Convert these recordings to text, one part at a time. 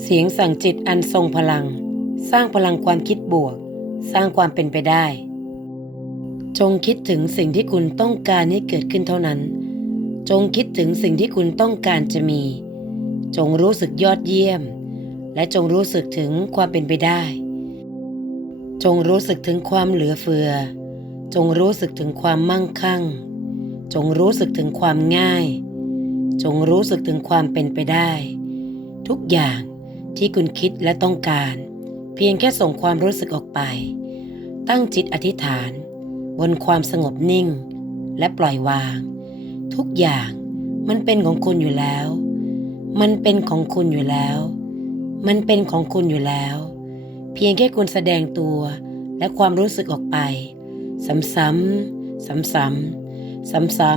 เสียงสั่งจิตอันทรงพลัง สร้างพลังความคิดบวก สร้างความเป็นไปได้ จงคิดถึงสิ่งที่คุณต้องการให้เกิดขึ้นเท่านั้น จงคิดถึงสิ่งที่คุณต้องการจะมี จงรู้สึกยอดเยี่ยม และจงรู้สึกถึงความเป็นไปได้ จงรู้สึกถึงความเหลือเฟือ จงรู้สึกถึงความมั่งคั่ง จงรู้สึกถึงความง่าย จงรู้สึกถึงความเป็นไปได้ ทุกอย่าง ที่คุณคิดและต้องการ เพียงแค่ส่งความรู้สึกออกไป ตั้งจิตอธิษฐาน บนความสงบนิ่ง และปล่อยวาง ทุกอย่างมันเป็นของคุณอยู่แล้ว มันเป็นของคุณอยู่แล้ว มันเป็นของคุณอยู่แล้ว เพียงแค่คุณแสดงตัวและความรู้สึกออกไป ซ้ำๆซ้ำๆซ้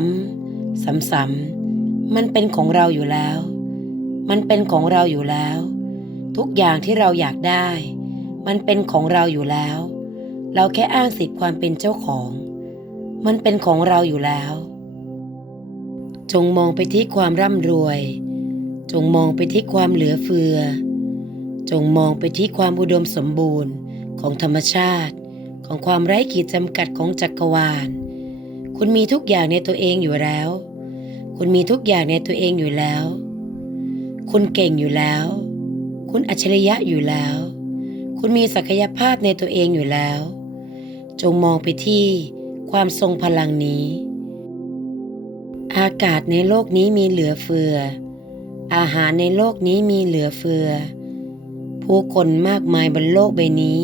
ำๆซ้ำๆมันเป็นของเราอยู่แล้ว มันเป็นของเราอยู่แล้ว ทุกอย่างที่เราอยากได้ มันเป็นของเราอยู่แล้ว เราแค่อ้างสิทธิ์ความเป็นเจ้าของ มันเป็นของเราอยู่แล้ว จงมองไปที่ความร่ำรวย จงมองไปที่ความเหลือเฟือ จงมองไปที่ความอุดมสมบูรณ์ของธรรมชาติ ของความไร้ขีดจำกัดของจักรวาล คุณมีทุกอย่างในตัวเองอยู่แล้ว คุณมีทุกอย่างในตัวเองอยู่แล้ว คุณเก่งอยู่แล้ว คุณอัจฉริยะอยู่แล้ว คุณมีศักยภาพในตัวเองอยู่แล้ว จงมองไปที่ความทรงพลังนี้ อากาศในโลกนี้มีเหลือเฟือ อาหารในโลกนี้มีเหลือเฟือ ผู้คนมากมายบนโลกใบนี้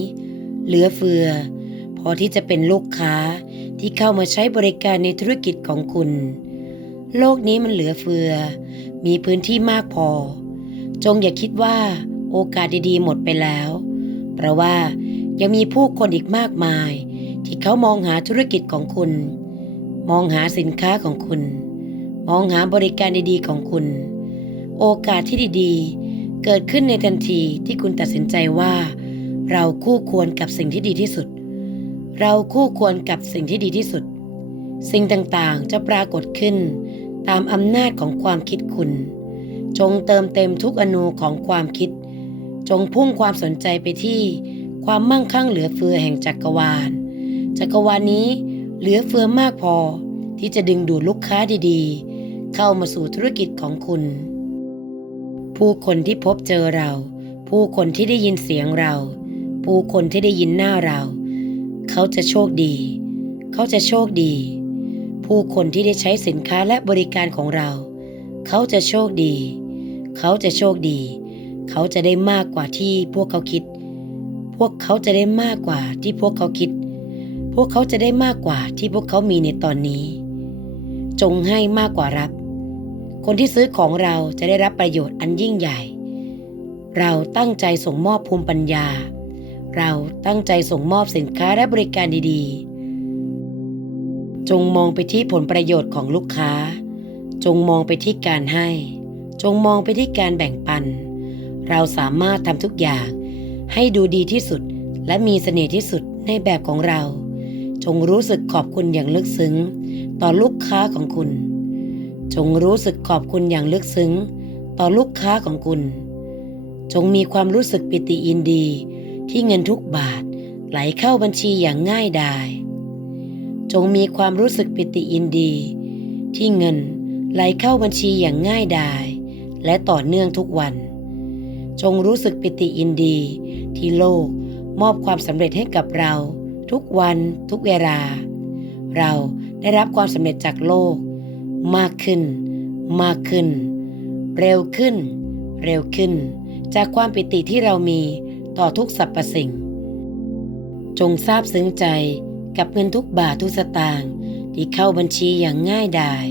เหลือเฟือ พอที่จะเป็นลูกค้าที่เข้ามาใช้บริการในธุรกิจของคุณ โลกนี้มันเหลือเฟือ มีพื้นที่มากพอ จงอย่าคิดว่า โอกาสดีๆ หมดไปแล้ว เพราะว่ายังมีผู้คนอีกมากมาย ที่เขามองหาธุรกิจของคุณ มองหาสินค้าของคุณ มองหาบริการดีๆของคุณ โอกาสที่ดีๆ เกิดขึ้นในทันทีที่คุณตัดสินใจว่า เราคู่ควรกับสิ่งที่ดีที่สุด เราคู่ควรกับสิ่งที่ดีที่สุด สิ่งต่างๆจะปรากฏขึ้น ตามอำนาจของความคิดคุณ จงเติมเต็มทุกอนูของความคิด จงพุ่งความสนใจไปที่ความมั่งคั่งเหลือเฟือแห่งจักรวาล จักรวาลนี้เหลือเฟือมากพอที่จะดึงดูดลูกค้าดีๆ เข้ามาสู่ธุรกิจของคุณ ผู้คนที่พบเจอเรา ผู้คนที่ได้ยินเสียงเรา ผู้คนที่ได้ยินหน้าเรา เขาจะโชคดี เขาจะโชคดี ผู้คนที่ได้ใช้สินค้าและบริการของเรา เขาจะโชคดี เขาจะโชคดี เขาจะได้มากกว่าที่พวกเขาคิด พวกเขาจะได้มากกว่าที่พวกเขาคิด พวกเขาจะได้มากกว่าที่พวกเขามีในตอนนี้ จงให้มากกว่ารับ คนที่ซื้อของเราจะได้รับประโยชน์อันยิ่งใหญ่ เราตั้งใจส่งมอบภูมิปัญญา เราตั้งใจส่งมอบสินค้าและบริการดีๆ จงมองไปที่ผลประโยชน์ของลูกค้า จงมองไปที่การให้ จงมองไปที่การแบ่งปัน เราสามารถทำทุกอย่าง ให้ดูดีที่สุดและมีเสน่ห์ที่สุดในแบบของเรา จงรู้สึกขอบคุณอย่างลึกซึ้ง ต่อลูกค้าของคุณ จงรู้สึกขอบคุณอย่างลึกซึ้ง ต่อลูกค้าของคุณ จงมีความรู้สึกปิติยินดี ที่เงินทุกบาทไหลเข้าบัญชีอย่างง่ายดาย จงมีความรู้สึกปิติยินดี ที่เงินไหลเข้าบัญชีอย่างง่ายดาย และต่อเนื่องทุกวัน จงรู้สึกปิติยินดี ที่โลกมอบความสำเร็จให้กับเรา ทุกวันทุกเวลา เราได้รับความสำเร็จจากโลก มากขึ้น มากขึ้น เร็วขึ้น เร็วขึ้น จากความปิติที่เรามีต่อทุกสรรพสิ่ง จงซาบซึ้งใจกับเงินทุกบาททุกสตางค์ที่เข้าบัญชีอย่างง่ายดาย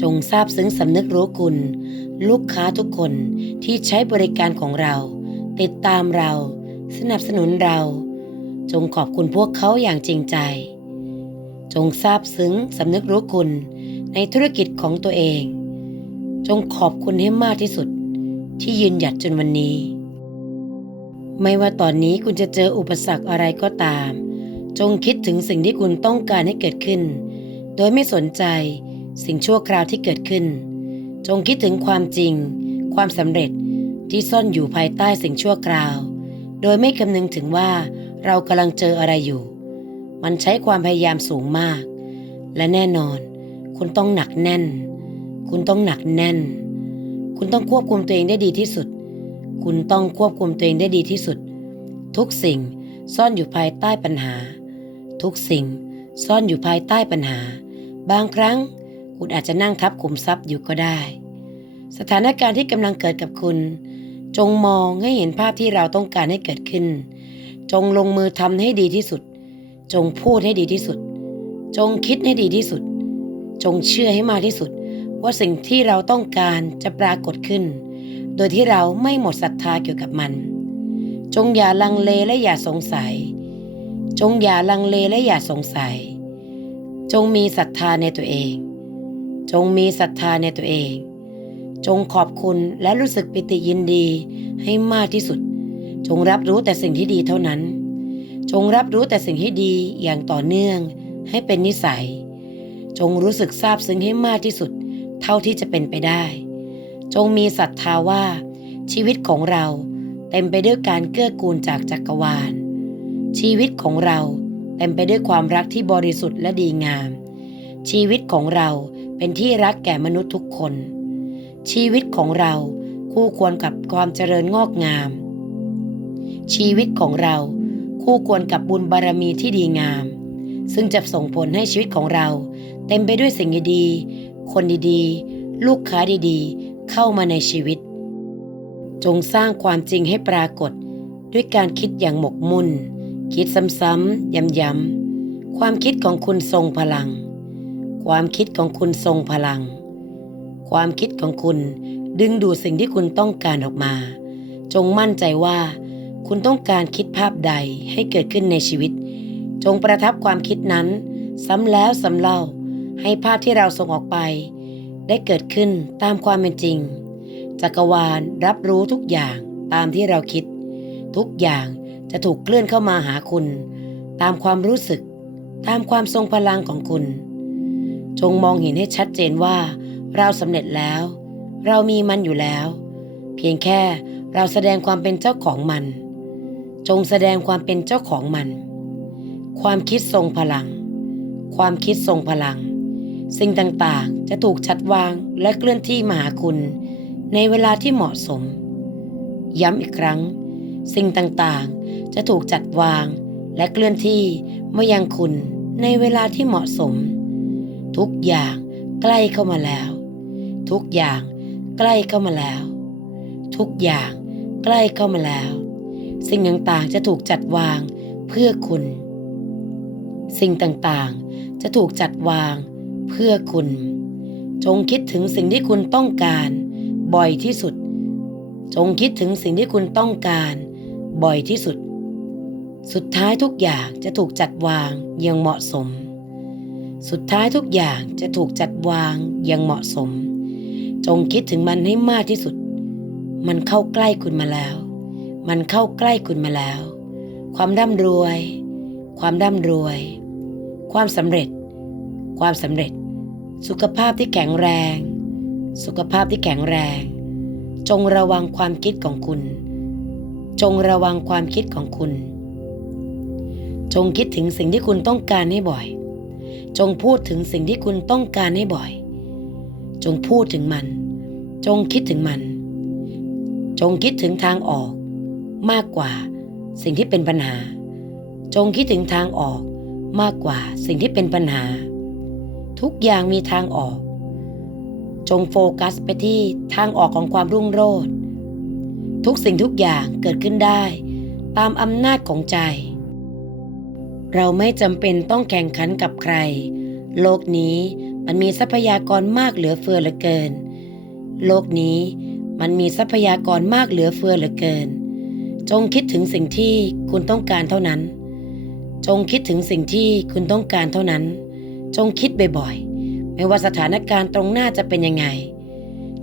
จงซาบซึ้งสำนึกรู้คุณ ลูกค้าทุกคนที่ใช้บริการของเรา ติดตามเรา สนับสนุนเรา จงขอบคุณพวกเขาอย่างจริงใจ จงซาบซึ้งสำนึกรู้คุณในธุรกิจของตัวเอง จงขอบคุณให้มากที่สุด ที่ยืนหยัดจนวันนี้ ไม่ว่าตอนนี้คุณจะเจออุปสรรคอะไรก็ตาม จงคิดถึงสิ่งที่คุณต้องการให้เกิดขึ้น โดยไม่สนใจ สิ่งชั่วคราวที่เกิดขึ้น จงคิดถึงความจริง ความสำเร็จที่ซ่อนอยู่ภายใต้สิ่งชั่วคราว โดยไม่คำนึงถึงว่าเรากำลังเจออะไรอยู่ มันใช้ความพยายามสูงมาก และแน่นอน คุณต้องหนักแน่น คุณต้องหนักแน่น คุณต้องควบคุมตัวเองได้ดีที่สุด คุณต้องควบคุมตัวเองได้ดีที่สุด ทุกสิ่งซ่อนอยู่ภายใต้ปัญหา ทุกสิ่งซ่อนอยู่ภายใต้ปัญหา บางครั้ง คุณอาจจะนั่งทับขุมทรัพย์อยู่ก็ได้ สถานการณ์ที่กำลังเกิดกับคุณ จงมองให้เห็นภาพที่เราต้องการให้เกิดขึ้น จงลงมือทำให้ดีที่สุด จงพูดให้ดีที่สุด จงคิดให้ดีที่สุด จงเชื่อให้มากที่สุด ว่าสิ่งที่เราต้องการจะปรากฏขึ้น โดยที่เราไม่หมดศรัทธาเกี่ยวกับมัน จงอย่าลังเลและอย่าสงสัย จงอย่าลังเลและอย่าสงสัย จงมีศรัทธาในตัวเอง จงมีศรัทธาในตัวเอง จงขอบคุณและรู้สึกปิติยินดีให้มากที่สุด จงรับรู้แต่สิ่งที่ดีเท่านั้น จงรับรู้แต่สิ่งที่ดีอย่างต่อเนื่องให้เป็นนิสัย จงรู้สึกซาบซึ้งให้มากที่สุด เท่าที่จะเป็นไปได้ จงมีศรัทธาว่า ชีวิตของเราเต็มไปด้วยการเกื้อกูลจากจักรวาล ชีวิตของเราเต็มไปด้วยความรักที่บริสุทธิ์และดีงาม ชีวิตของเราเเป็นที่รักแก่มนุษย์ทุกคน ชีวิตของเราคู่ควรกับความเจริญงอกงาม ชีวิตของเราคู่ควรกับบุญบารมีที่ดีงาม ซึ่งจะส่งผลให้ชีวิตของเรา เต็มไปด้วยสิ่งดีๆคนดีๆ ลูกค้าดีๆ เข้ามาในชีวิต จงสร้างความจริงให้ปรากฏ ด้วยการคิดอย่างหมกมุ่น คิดซ้ำๆย้ำๆความคิดของคุณทรงพลัง ความคิดของคุณทรงพลัง ความคิดของคุณดึงดูดสิ่งที่คุณต้องการออกมา จงมั่นใจว่า คุณต้องการคิดภาพใดให้เกิดขึ้นในชีวิต จงประทับความคิดนั้น ซ้ำแล้วซ้ำเล่า ให้ภาพที่เราส่งออกไป ได้เกิดขึ้นตามความเป็นจริง จักรวาลรับรู้ทุกอย่างตามที่เราคิด ทุกอย่างจะถูกเคลื่อนเข้ามาหาคุณ ตามความรู้สึก ตามความทรงพลังของคุณ จงมองเห็นให้ชัดเจนว่า เราสำเร็จแล้ว เรามีมันอยู่แล้ว เพียงแค่เราแสดงความเป็นเจ้าของมัน จงแสดงความเป็นเจ้าของมัน ความคิดทรงพลัง ความคิดทรงพลัง สิ่งต่างๆ จะถูกจัดวางและเคลื่อนที่มาหาคุณ ในเวลาที่เหมาะสม ย้ำอีกครั้ง สิ่งต่างๆ จะถูกจัดวางและเคลื่อนที่มายังคุณในเวลาที่เหมาะสม ทุกอย่างใกล้เข้ามาแล้ว ทุกอย่างใกล้เข้ามาแล้ว ทุกอย่างใกล้เข้ามาแล้ว สิ่งต่างๆจะถูกจัดวางเพื่อคุณ สิ่งต่างๆจะถูกจัดวางเพื่อคุณ จงคิดถึงสิ่งที่คุณต้องการ บ่อยที่สุด จงคิดถึงสิ่งที่คุณต้องการ บ่อยที่สุด สุดท้ายทุกอย่างจะถูกจัดวางอย่างเหมาะสม สุดท้ายทุกอย่างจะถูกจัดวางอย่างเหมาะสม จงคิดถึงมันให้มากที่สุด มันเข้าใกล้คุณมาแล้ว มันเข้าใกล้คุณมาแล้ว ความร่ำรวย ความร่ำรวย ความสำเร็จ ความสำเร็จ สุขภาพที่แข็งแรง สุขภาพที่แข็งแรง จงระวังความคิดของคุณ จงระวังความคิดของคุณ จงคิดถึงสิ่งที่คุณต้องการให้บ่อย จงพูดถึงสิ่งที่คุณต้องการให้บ่อย จงพูดถึงมัน จงคิดถึงมัน จงคิดถึงทางออก มากกว่าสิ่งที่เป็นปัญหา จงคิดถึงทางออกมากกว่าสิ่งที่เป็นปัญหา ทุกอย่างมีทางออก จงโฟกัสไปที่ทางออกของความรุ่งโรจน์ทุกสิ่งทุกอย่างเกิดขึ้นได้ ตามอำนาจของใจ เราไม่จำเป็นต้องแข่งขันกับใคร โลกนี้มันมีทรัพยากรมากเหลือเฟือเหลือเกิน โลกนี้มันมีทรัพยากรมากเหลือเฟือเหลือเกิน จงคิดถึงสิ่งที่คุณต้องการเท่านั้น จงคิดถึงสิ่งที่คุณต้องการเท่านั้น จงคิดบ่อยๆ ไม่ว่าสถานการณ์ตรงหน้าจะเป็นยังไง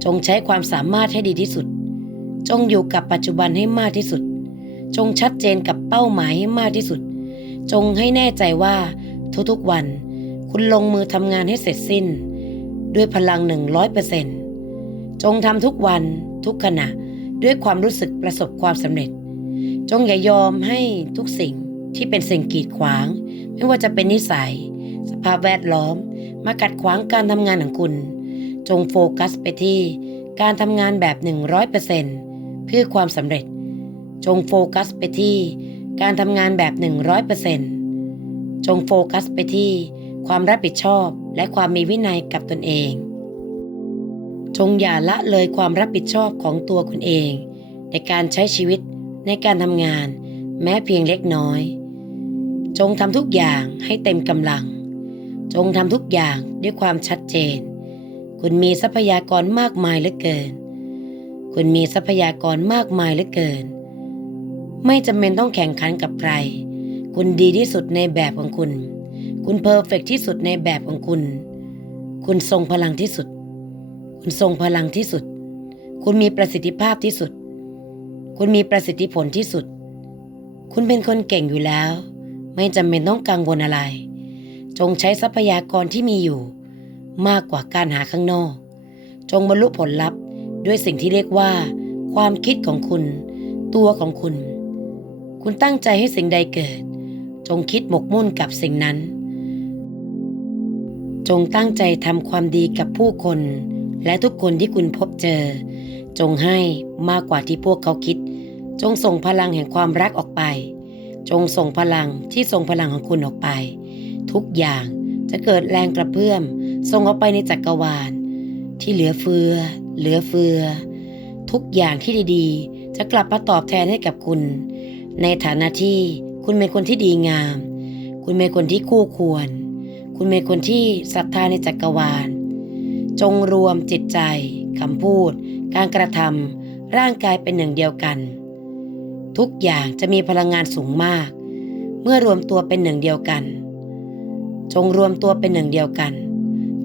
จงใช้ความสามารถให้ดีที่สุด จงอยู่กับปัจจุบันให้มากที่สุด จงชัดเจนกับเป้าหมายให้มากที่สุด จงให้แน่ใจว่าทุกๆวัน คุณลงมือทำงานให้เสร็จสิ้น ด้วยพลังหนึ่งร้อยเปอร์เซนต์จงทำทุกวันทุกขณะด้วยความรู้สึกประสบความสำเร็จ จงอย่ายอมให้ทุกสิ่งที่เป็นสิ่งกีดขวาง ไม่ว่าจะเป็นนิสัย สภาพแวดล้อม มากัดขวางการทำงานของคุณ จงโฟกัสไปที่การทำงานแบบ 100%เพื่อความสำเร็จ จงโฟกัสไปที่ การทำงานแบบ 100%จงโฟกัสไปที่ความรับผิดชอบและความมีวินัยกับตนเอง จงอย่าละเลยความรับผิดชอบของตัวคุณเอง ในการใช้ชีวิตในการทำงาน แม้เพียงเล็กน้อย จงทำทุกอย่างให้เต็มกำลัง จงทำทุกอย่างด้วยความชัดเจน คุณมีทรัพยากรมากมายเหลือเกิน คุณมีทรัพยากรมากมายเหลือเกิน ไม่จำเป็นต้องแข่งขันกับใคร คุณดีที่สุดในแบบของคุณ คุณเพอร์เฟกที่สุดในแบบของคุณ คุณทรงพลังที่สุด คุณทรงพลังที่สุด คุณมีประสิทธิภาพที่สุด คุณมีประสิทธิผลที่สุด คุณเป็นคนเก่งอยู่แล้ว ไม่จำเป็นต้องกังวลอะไร จงใช้ทรัพยากรที่มีอยู่ มากกว่าการหาข้างนอก จงบรรลุผลลัพธ์ด้วยสิ่งที่เรียกว่า ความคิดของคุณ ตัวของคุณ คุณตั้งใจให้สิ่งใดเกิด จงคิดหมกมุ่นกับสิ่งนั้น จงตั้งใจทำความดีกับผู้คน และทุกคนที่คุณพบเจอ จงให้มากกว่าที่พวกเขาคิด จงส่งพลังแห่งความรักออกไป จงส่งพลังที่ทรงพลังของคุณออกไป ทุกอย่างจะเกิดแรงกระเพื่อมส่งออกไปในจักรวาล ที่เหลือเฟือ เหลือเฟือ ทุกอย่างที่ดีๆ จะกลับมาตอบแทนให้กับคุณ ในฐานะที่คุณเป็นคนที่ดีงาม คุณเป็นคนที่คู่ควร คุณเป็นคนที่ศรัทธาในจักรวาล จงรวมจิตใจคำพูด การกระทำร่างกายเป็นหนึ่งเดียวกัน ทุกอย่างจะมีพลังงานสูงมาก เมื่อรวมตัวเป็นหนึ่งเดียวกัน จงรวมตัวเป็นหนึ่งเดียวกัน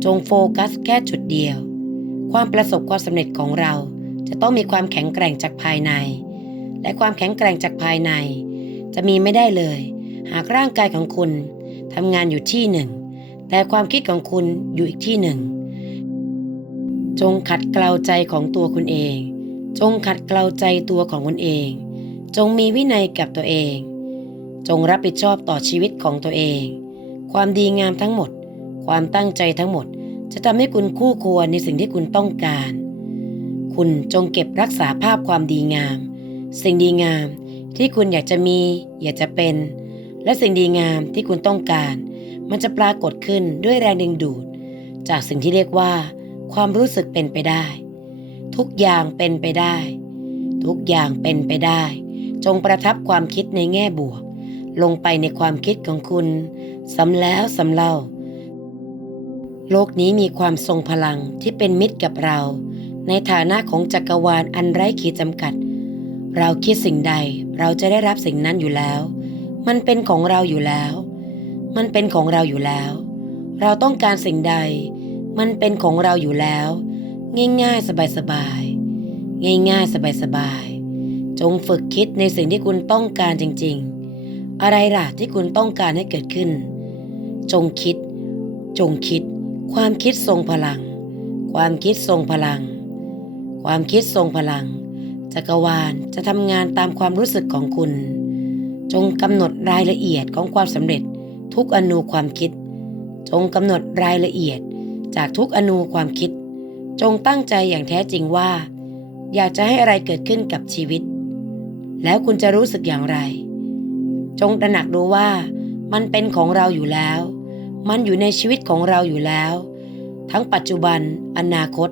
จงโฟกัสแค่จุดเดียว ความประสบความสำเร็จของเราจะต้องมีความแข็งแกร่งจากภายใน และความแข็งแกร่งจากภายใน จะมีไม่ได้เลย หากร่างกายของคุณทำงานอยู่ที่หนึ่ง แต่ความคิดของคุณอยู่อีกที่หนึ่ง จงขัดเกลาใจของตัวคุณเอง จงขัดเกลาใจตัวของคุณเอง จงมีวินัยกับตัวเอง จงรับผิดชอบต่อชีวิตของตัวเอง ความดีงามทั้งหมด ความตั้งใจทั้งหมด จะทำให้คุณคู่ควรในสิ่งที่คุณต้องการ คุณจงเก็บรักษาภาพความดีงาม สิ่งดีงามที่คุณอยากจะมี อยากจะเป็น และสิ่งดีงามที่คุณต้องการ มันจะปรากฏขึ้นด้วยแรงดึงดูด จากสิ่งที่เรียกว่า ความรู้สึกเป็นไปได้ ทุกอย่างเป็นไปได้ ทุกอย่างเป็นไปได้ จงประทับความคิดในแง่บวก ลงไปในความคิดของคุณซ้ำแล้วซ้ำเล่า โลกนี้มีความทรงพลังที่เป็นมิตรกับเรา ในฐานะของจักรวาลอันไร้ขีดจำกัด เราคิดสิ่งใดเราจะได้รับสิ่งนั้นอยู่แล้ว มันเป็นของเราอยู่แล้ว มันเป็นของเราอยู่แล้ว เราต้องการสิ่งใด มันเป็นของเราอยู่แล้ว ง่ายๆสบายๆง่ายๆสบายๆจงฝึกคิดในสิ่งที่คุณต้องการจริง ๆ อะไรล่ะที่คุณต้องการให้เกิดขึ้น จงคิด จงคิด ความคิดทรงพลัง ความคิดทรงพลัง ความคิดทรงพลัง จักรวาลจะทำงานตามความรู้สึกของคุณ จงกำหนดรายละเอียดของความสำเร็จทุกอนูความคิด จงกำหนดรายละเอียดจากทุกอนูความคิด จงตั้งใจอย่างแท้จริงว่า อยากจะให้อะไรเกิดขึ้นกับชีวิต แล้วคุณจะรู้สึกอย่างไร จงตระหนักดูว่า มันเป็นของเราอยู่แล้ว มันอยู่ในชีวิตของเราอยู่แล้ว ทั้งปัจจุบัน อนาคต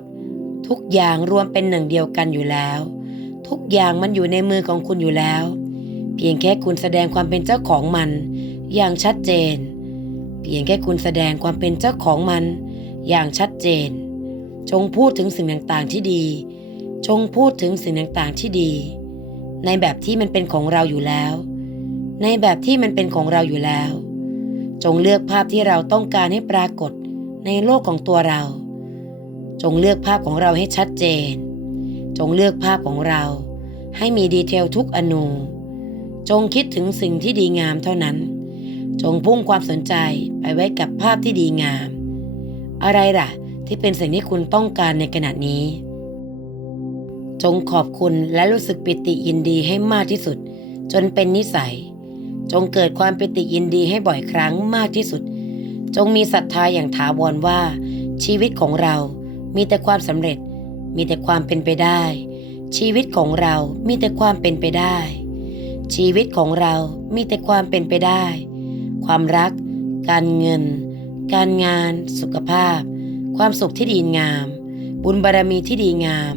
ทุกอย่างรวมเป็นหนึ่งเดียวกันอยู่แล้ว ทุกอย่างมันอยู่ในมือของคุณอยู่แล้ว เพียงแค่คุณแสดงความเป็นเจ้าของมัน อย่างชัดเจน เพียงแค่คุณแสดงความเป็นเจ้าของมัน อย่างชัดเจน จงพูดถึงสิ่งต่างๆที่ดี จงพูดถึงสิ่งต่างๆที่ดี ในแบบที่มันเป็นของเราอยู่แล้ว ในแบบที่มันเป็นของเราอยู่แล้ว จงเลือกภาพที่เราต้องการให้ปรากฏในโลกของตัวเรา จงเลือกภาพของเราให้ชัดเจน จงเลือกภาพของเราให้มีดีเทลทุกอนู จงคิดถึงสิ่งที่ดีงามเท่านั้น จงพุ่งความสนใจไปไว้กับภาพที่ดีงาม อะไรล่ะ ที่เป็นสิ่งที่คุณต้องการในขณะนี้จจงขอบคุณและรู้สึกปิติยินดีให้มากที่สุด จนเป็นนิสัย จงเกิดความปิติยินดีให้บ่อยครั้งมากที่สุด จงมีศรัทธาอย่างถาวรว่า ชีวิตของเรามีแต่ความสำเร็จ มีแต่ความเป็นไปได้ ชีวิตของเรามีแต่ความเป็นไปได้ ชีวิตของเรามีแต่ความเป็นไปได้ ความรัก การเงิน การงาน สุขภาพ ความสุขที่ดีงาม บุญบารรมีที่ดีงาม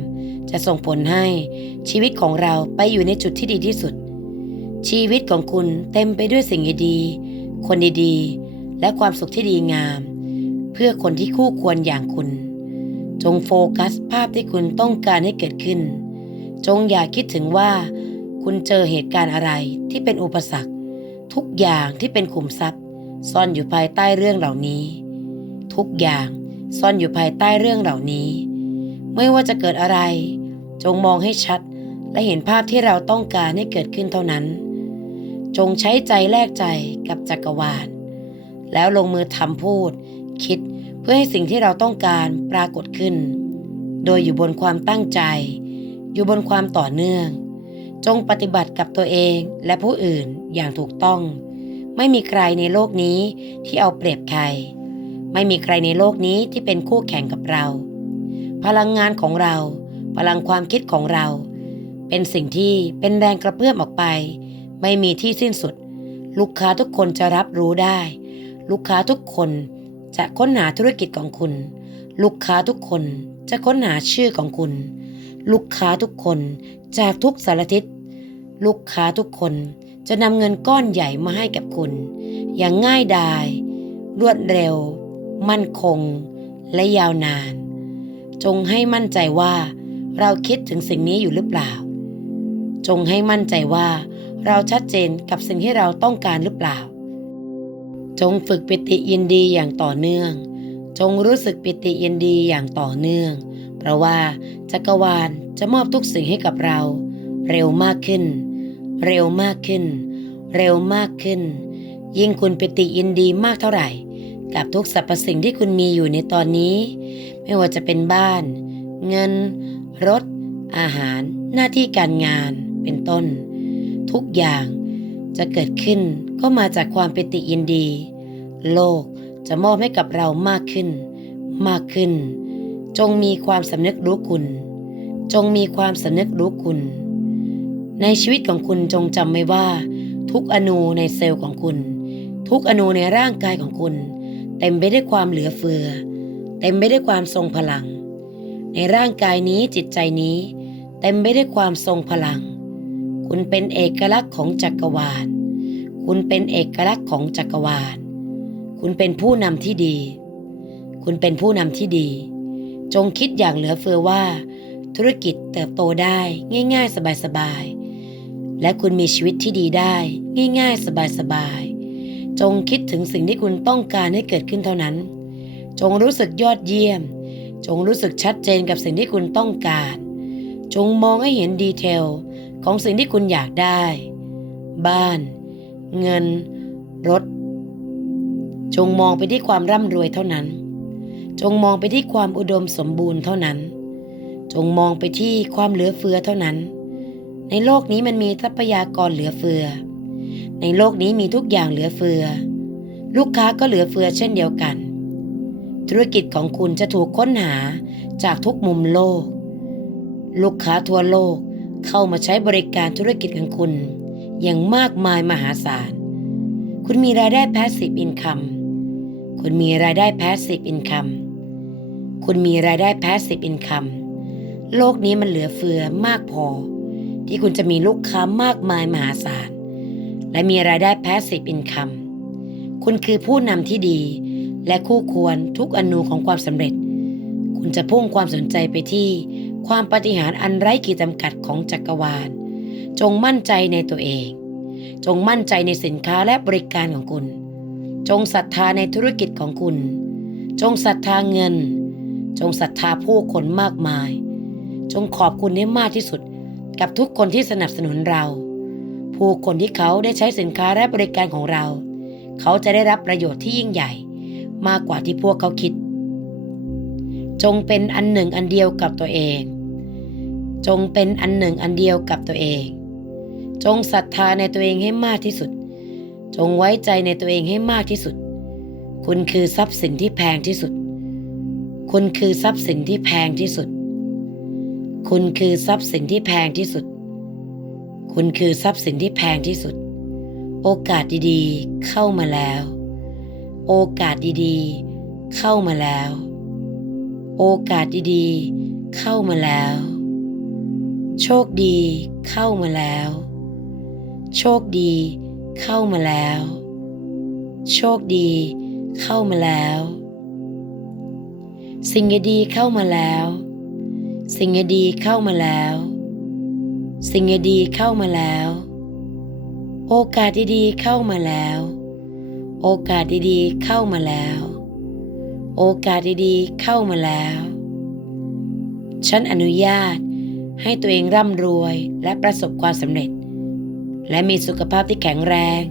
จะส่งผลให้ชีวิตของเราไปอยู่ในจุดที่ดีที่สุด ชีวิตของคุณเต็มไปด้วยสิ่งดีๆคนดีๆและความสุขที่ดีงาม เพื่อคนที่คู่ควรอย่างคุณ จงโฟกัสภาพที่คุณต้องการให้เกิดขึ้น จงอย่าคิดถึงว่า คุณเจอเหตุการณ์อะไรที่เป็นอุปสรรค ทุกอย่างที่เป็นขุมทรัพย์ ซ่อนอยู่ภายใต้เรื่องเหล่านี้ ทุกอย่างซ่อนอยู่ภายใต้เรื่องเหล่านี้ ไม่ว่าจะเกิดอะไร จงมองให้ชัดและเห็นภาพที่เราต้องการให้เกิดขึ้นเท่านั้น จงใช้ใจแลกใจกับจักรวาล แล้วลงมือทำพูด คิด เพื่อให้สิ่งที่เราต้องการปรากฏขึ้น โดยอยู่บนความตั้งใจ อยู่บนความต่อเนื่อง จงปฏิบัติกับตัวเองและผู้อื่นอย่างถูกต้อง ไม่มีใครในโลกนี้ที่เอาเปรียบใคร ไม่มีใครในโลกนี้ที่เป็นคู่แข่งกับเรา พลังงานของเรา พลังความคิดของเรา เป็นสิ่งที่เป็นแรงกระเพื่อมออกไป ไม่มีที่สิ้นสุด ลูกค้าทุกคนจะรับรู้ได้ ลูกค้าทุกคน จะค้นหาธุรกิจของคุณ ลูกค้าทุกคนจะค้นหาชื่อของคุณ ลูกค้าทุกคนจากทุกสารทิศ ลูกค้าทุกคนจะนำเงินก้อนใหญ่มาให้กับคุณ อย่างง่ายดาย รวดเร็ว มั่นคง และยาวนาน จงให้มั่นใจว่า เราคิดถึงสิ่งนี้อยู่หรือเปล่า จงให้มั่นใจว่า เราชัดเจนกับสิ่งที่เราต้องการหรือเปล่า จงฝึกปิติยินดีอย่างต่อเนื่อง จงรู้สึกปิติยินดีอย่างต่อเนื่อง เพราะว่าจักรวาลจะมอบทุกสิ่งให้กับเรา เร็วมากขึ้น เร็วมากขึ้น เร็วมากขึ้น ยิ่งคุณปิติยินดีมากเท่าไหร่ กับทุกสรรพสิ่งที่คุณมีอยู่ในตอนนี้ ไม่ว่าจะเป็นบ้าน เงิน รถ อาหาร หน้าที่การงานเป็นต้น ทุกอย่างจะเกิดขึ้น ก็มาจากความปิติยินดี โลกจะมอบให้กับเรามากขึ้น มากขึ้น จงมีความสำนึกรู้คุณ จงมีความสำนึกรู้คุณ ในชีวิตของคุณจงจำไว้ว่า ทุกอนูในเซลล์ของคุณ ทุกอนูในร่างกายของคุณ เต็มไปด้วยความเหลือเฟือ เต็มไปด้วยความทรงพลัง ในร่างกายนี้จิตใจนี้ เต็มไปด้วยความทรงพลัง คุณเป็นเอกลักษณ์ของจักรวาล คุณเป็นเอกลักษณ์ของจักรวาล คุณเป็นผู้นำที่ดี คุณเป็นผู้นำที่ดี จงคิดอย่างเหลือเฟือว่า ธุรกิจเติบโตได้ง่าย ๆ สบายๆ และคุณมีชีวิตที่ดีได้ง่าย ๆ สบายๆ จงคิดถึงสิ่งที่คุณต้องการให้เกิดขึ้นเท่านั้น จงรู้สึกยอดเยี่ยม จงรู้สึกชัดเจนกับสิ่งที่คุณต้องการ จงมองให้เห็นดีเทลของสิ่งที่คุณอยากได้ บ้าน เงิน รถ จงมองไปที่ความร่ำรวยเท่านั้น จงมองไปที่ความอุดมสมบูรณ์เท่านั้น จงมองไปที่ความเหลือเฟือเท่านั้น ในโลกนี้มันมีทรัพยากรเหลือเฟือ ในโลกนี้มีทุกอย่างเหลือเฟือ ลูกค้าก็เหลือเฟือเช่นเดียวกัน ธุรกิจของคุณจะถูกค้นหาจากทุกมุมโลก ลูกค้าทั่วโลกเข้ามาใช้บริการธุรกิจของคุณ อย่างมากมายมหาศาล คุณมีรายได้ passive income คุณมีรายได้ passive income คุณมีรายได้ passive income โลกนี้มันเหลือเฟือมากพอ ที่คุณจะมีลูกค้ามากมายมหาศาล และมีรายได้ passive income คุณคือผู้นำที่ดี และคู่ควรทุกอนูของความสำเร็จ คุณจะพุ่งความสนใจไปที่ความปฏิหารอันไร้ขีดจำกัดของจักรวาล จงมั่นใจในตัวเอง จงมั่นใจในสินค้าและบริการของคุณ จงศรัทธาในธุรกิจของคุณ จงศรัทธาเงิน จงศรัทธาผู้คนมากมาย จงขอบคุณให้มากที่สุดกับทุกคนที่สนับสนุนเรา ผู้คนที่เขาได้ใช้สินค้าและบริการของเรา เขาจะได้รับประโยชน์ที่ยิ่งใหญ่ มากกว่าที่พวกเขาคิด จงเป็นอันหนึ่งอันเดียวกับตัวเอง จงเป็นอันหนึ่งอันเดียวกับตัวเอง จงศรัทธาในตัวเองให้มากที่สุด จงไว้ใจในตัวเองให้มากที่สุด คุณคือทรัพย์สินที่แพงที่สุด คุณคือทรัพย์สินที่แพงที่สุด คุณคือทรัพย์สินที่แพงที่สุด คุณคือทรัพย์สินที่แพงที่สุด โอกาสดีๆ เข้ามาแล้ว โอกาสดีๆ เข้ามาแล้ว โอกาสดีๆ เข้ามาแล้ว โชคดีเข้ามาแล้ว โชคดี เข้ามาแล้ว โชคดี เข้ามาแล้ว สิ่งดีๆเข้ามาแล้ว สิ่งดีๆเข้ามาแล้ว สิ่งดีๆเข้ามาแล้ว โอกาสดีๆเข้ามาแล้ว โอกาสดีๆเข้ามาแล้ว โอกาสดีๆเข้ามาแล้ว ฉันอนุญาตให้ตัวเองร่ำรวยและประสบความสำเร็จ และมีสุขภาพที่แข็งแรง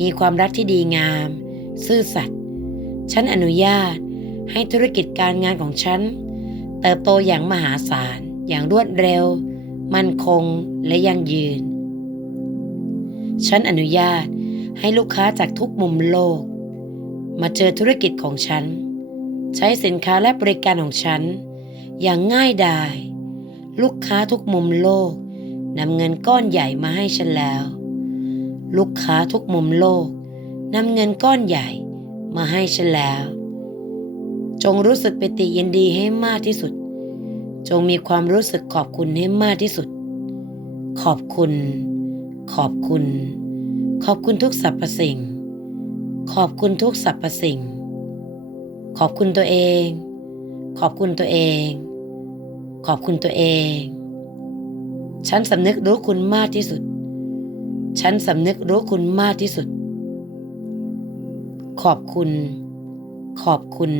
มีความรักที่ดีงาม ซื่อสัตย์ฉันอนุญาตให้ธุรกิจการงานของฉัน เติบโตอย่างมหาศาล อย่างรวดเร็ว มั่นคงและยั่งยืน ฉันอนุญาตให้ลูกค้าจากทุกมุมโลก มาเจอธุรกิจของฉัน ใช้สินค้าและบริการของฉัน อย่างง่ายดาย ลูกค้าทุกมุมโลก นำเงินก้อนใหญ่มาให้ฉันแล้ว ลูกค้าทุกมุมโลกนำเงินก้อนใหญ่มาให้ฉันแล้ว จงรู้สึกปิติยินดีให้มากที่สุด จงมีความรู้สึกขอบคุณให้มากที่สุด ขอบคุณ ขอบคุณ ขอบคุณทุกสรรพสิ่ง ขอบคุณทุกสรรพสิ่ง ขอบคุณตัวเอง ขอบคุณตัวเอง ขอบคุณตัวเอง ฉันสำนึกรู้คุณมากที่สุด ฉันสำนึกรู้คุณมากที่สุด ขอบคุณ ขอบคุณ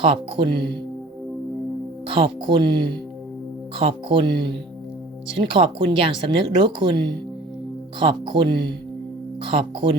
ขอบคุณ ขอบคุณ ขอบคุณ ฉันขอบคุณอย่างสำนึกรู้คุณ ขอบคุณ ขอบคุณ